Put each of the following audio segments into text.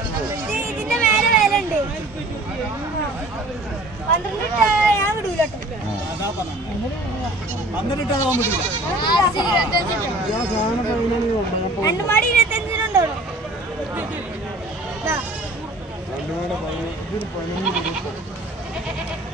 ഇത് ഇതിന്റെ മേലെ വില ഉണ്ട് പന്ത്രണ്ട് ഞാൻ വിടൂല രണ്ട് മാടി ഇരുപത്തഞ്ചിനുണ്ടോ ഇതാ. അത്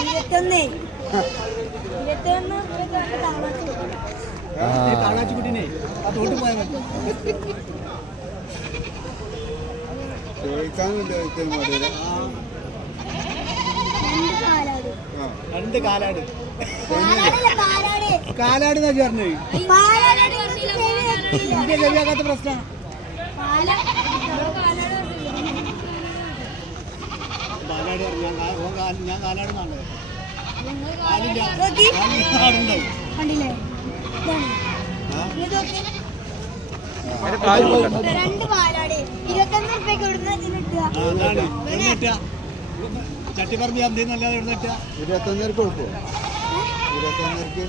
ഇരുപത്തൊന്ന്. ഇരുപത്തൊന്ന് ആ രണ്ട് കാലാട് രണ്ട് കാലാട്. എന്നാ കേട്ടില്ല. ഇന്ത്യ ശരിയാക്കാത്ത പ്രശ്നമാണ്. കാലാട് പറഞ്ഞു ഞാൻ ഇരുപത്തൊന്നേർക്ക് കാലാട് നോക്കി. കണ്ടില്ലേ രണ്ട് പാലാട് ഇരുപത്തൊന്ന് റുപ്യക്ക് ഇവിടുന്ന് ഇതിന് കിട്ടുക എന്നിട്ടാ ചട്ടിപ്പറമ്പ് ഇരുപത്തൊന്നരക്ക് കൊടുക്കുമോ ഇരുപത്തൊന്നരക്ക്